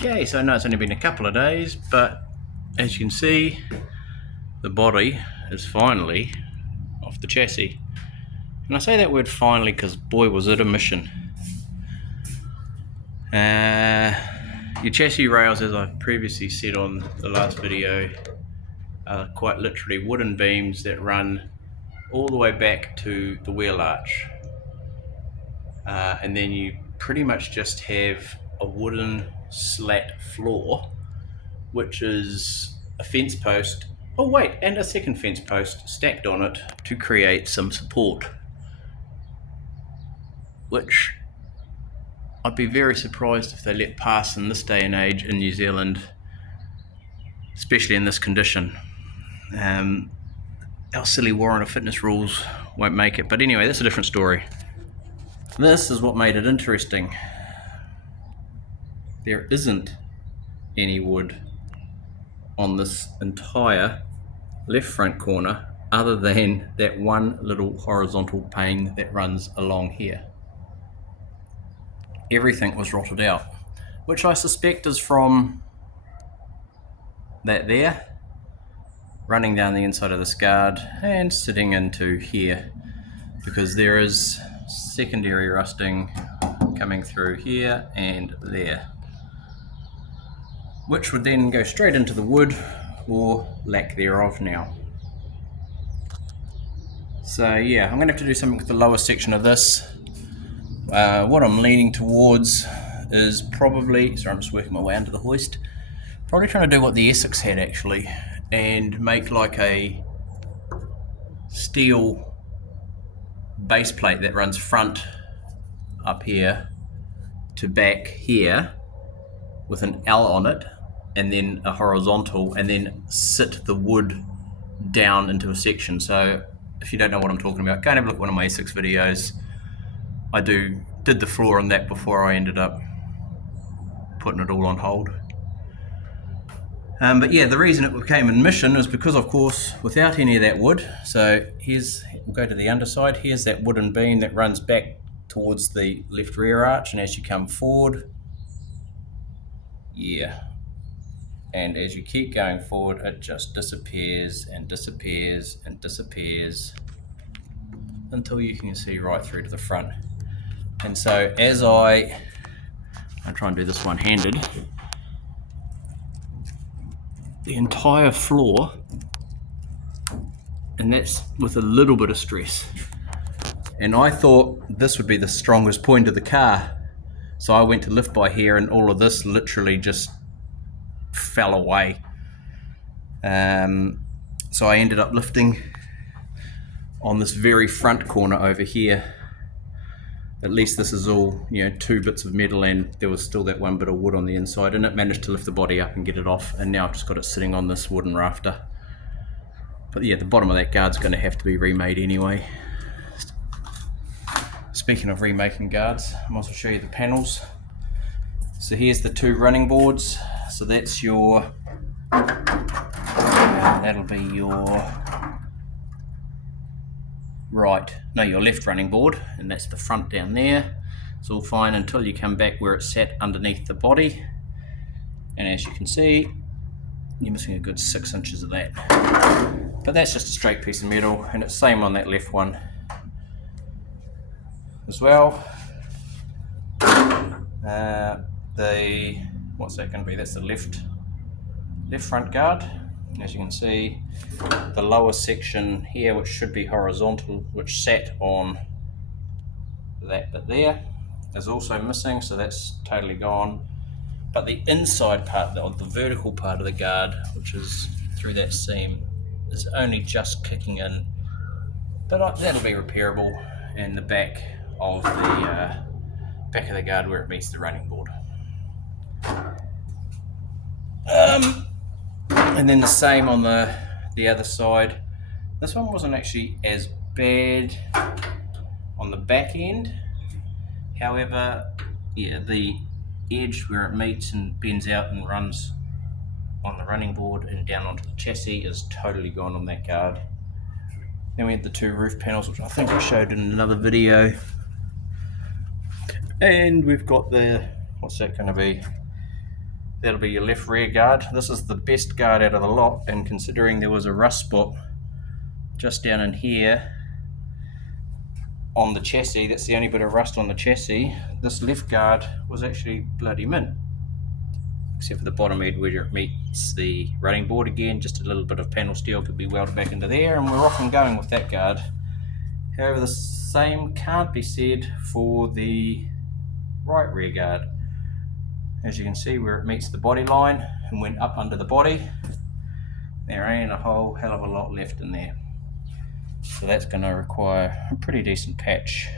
Okay, so I know it's only been a couple of days, but as you can see, the body is finally off the chassis. And I say that word finally because boy was it a mission. Your chassis rails, as I've previously said on the last video, are quite literally wooden beams that run all the way back to the wheel arch. And then you pretty much just have a wooden slat floor, which is a fence post, and a second fence post stacked on it to create some support, which I'd be very surprised if they let pass in this day and age in New Zealand, especially in this condition. Our silly Warrant of Fitness rules won't make it, but anyway, that's a different story. This is what made it interesting. There isn't any wood on this entire left front corner other than that one little horizontal pane that runs along here. Everything was rotted out, which I suspect is from that there, running down the inside of this guard and sitting into here, because there is secondary rusting coming through here and there, which would then go straight into the wood or lack thereof now. So yeah, I'm going to have to do something with the lower section of this. What I'm leaning towards is probably, sorry, I'm just working my way under the hoist, probably trying to do what the Essex had actually, and make like a steel base plate that runs front up here to back here with an L on it, and then a horizontal, and then sit the wood down into a section. So if you don't know what I'm talking about, go and have a look at one of my Essex videos. I did the floor on that before I ended up putting it all on hold. But yeah, the reason it became a mission is because, of course, without any of that wood, so we'll go to the underside, here's that wooden beam that runs back towards the left rear arch, and as you come forward, yeah, and as you keep going forward, it just disappears and disappears and disappears until you can see right through to the front. And so as I'll try and do this one-handed, the entire floor, and that's with a little bit of stress. And I thought this would be the strongest point of the car. So I went to lift by here and all of this literally just fell away. So I ended up lifting on this very front corner over here. At least this is all, two bits of metal, and there was still that one bit of wood on the inside, and it managed to lift the body up and get it off, and now I've just got it sitting on this wooden rafter. But yeah, the bottom of that guard's going to have to be remade anyway. Speaking of remaking guards, I might as well show you the panels. So here's the two running boards. So that's your, that'll be your your left running board, and that's the front down there. It's all fine until you come back where it's sat underneath the body, and as you can see, you're missing a good 6 inches of that. But that's just a straight piece of metal, and it's same on that left one as well. What's that going to be? That's the left front guard. As you can see, the lower section here, which should be horizontal, which sat on that bit there, is also missing, so that's totally gone. But the inside part, the vertical part of the guard, which is through that seam, is only just kicking in. But that'll be repairable, in the back of the guard where it meets the running board. And then the same on the other side. This one wasn't actually as bad on the back end. However, yeah, the edge where it meets and bends out and runs on the running board and down onto the chassis is totally gone on that guard. Then we have the two roof panels, which I think I showed in another video. And we've got the, what's that going to be? That'll be your left rear guard. This is the best guard out of the lot, and considering there was a rust spot just down in here on the chassis, that's the only bit of rust on the chassis, this left guard was actually bloody mint. Except for the bottom edge where it meets the running board again, just a little bit of panel steel could be welded back into there, and we're off and going with that guard. However, the same can't be said for the right rear guard. As you can see, where it meets the body line and went up under the body, there ain't a whole hell of a lot left in there. So that's going to require a pretty decent patch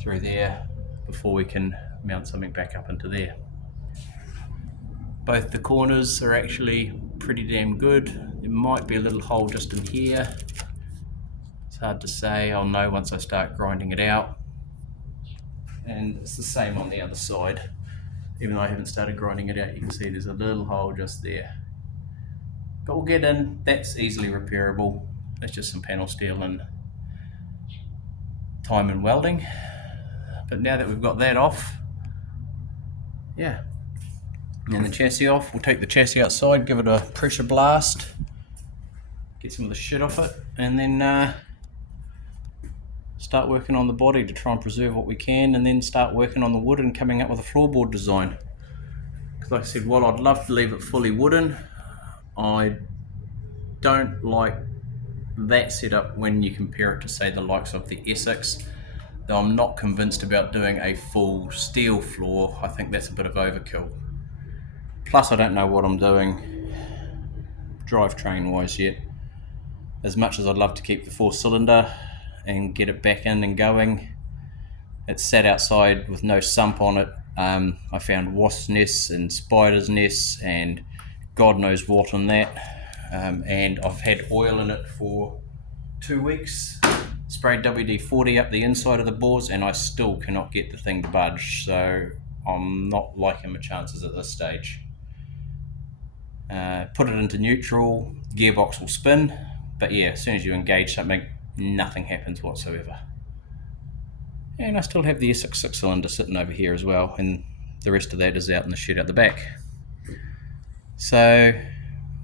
through there before we can mount something back up into there. Both the corners are actually pretty damn good. There might be a little hole just in here. It's hard to say, I'll know once I start grinding it out. And it's the same on the other side. Even though I haven't started grinding it out, you can see there's a little hole just there. But we'll get in, that's easily repairable. That's just some panel steel and time and welding. But now that we've got that off, yeah. And the chassis off, we'll take the chassis outside, give it a pressure blast, get some of the shit off it, and then start working on the body to try and preserve what we can, and then start working on the wood and coming up with a floorboard design. Because like I said, while I'd love to leave it fully wooden, I don't like that setup when you compare it to, say, the likes of the Essex. Though I'm not convinced about doing a full steel floor. I think that's a bit of overkill. Plus I don't know what I'm doing drivetrain wise yet. As much as I'd love to keep the 4-cylinder and get it back in and going, it's sat outside with no sump on it. I found wasp nests and spiders nests and God knows what on that. And I've had oil in it for 2 weeks, sprayed WD-40 up the inside of the bores, and I still cannot get the thing to budge, so I'm not liking my chances at this stage. Put it into neutral, gearbox will spin, but yeah, as soon as you engage something, nothing happens whatsoever. And I still have the Essex 6-cylinder sitting over here as well, and the rest of that is out in the shed out the back. So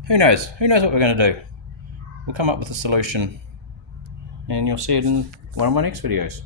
who knows what we're going to do. We'll come up with a solution, and you'll see it in one of my next videos.